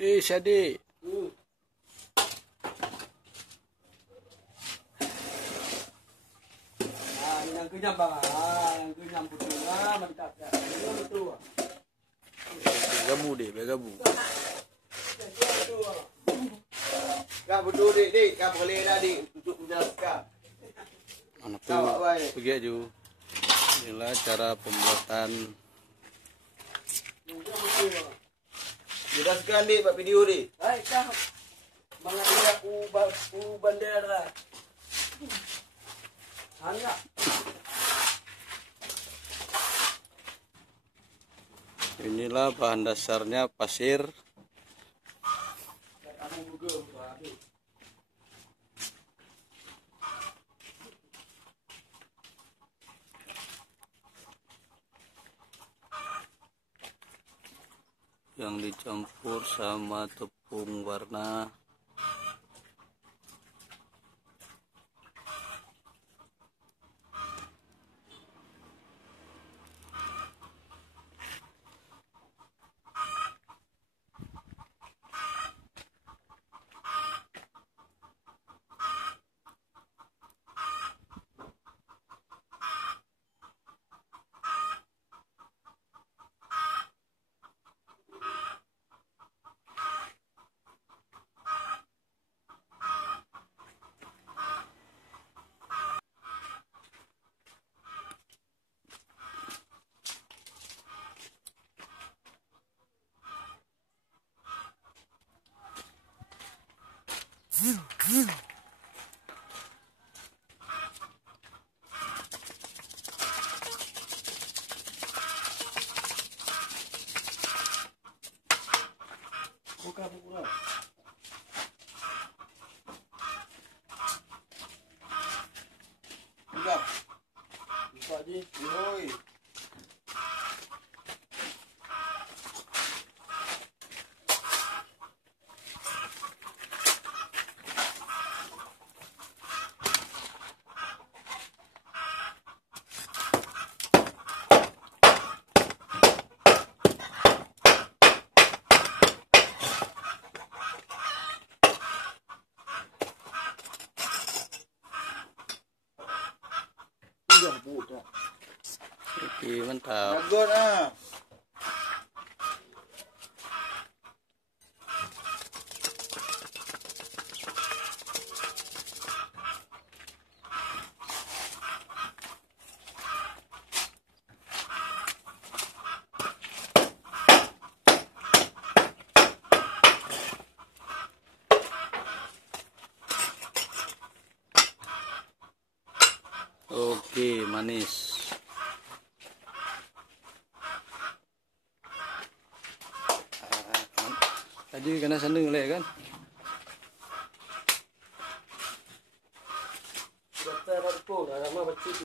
Syadi. Yang kenyam bang, yang kenyam betul mantap ya. Betul. Begabu dek, begabu. Kak betul dik, kak boleh dah dik untuk menjelaskan. Anak tu pergi aja. Inilah cara pembuatan. Jelaskan dik buat video dik. Hai kak, mengajar bandera. Hanya. Inilah bahan dasarnya pasir. Yang dicampur sama tepung warna. Buka. Buka je. Yoi. Oke, mantap. Bagus ah. Oke, manis. Tadi kena sandung leh kan? Dokter aku dah lama baca.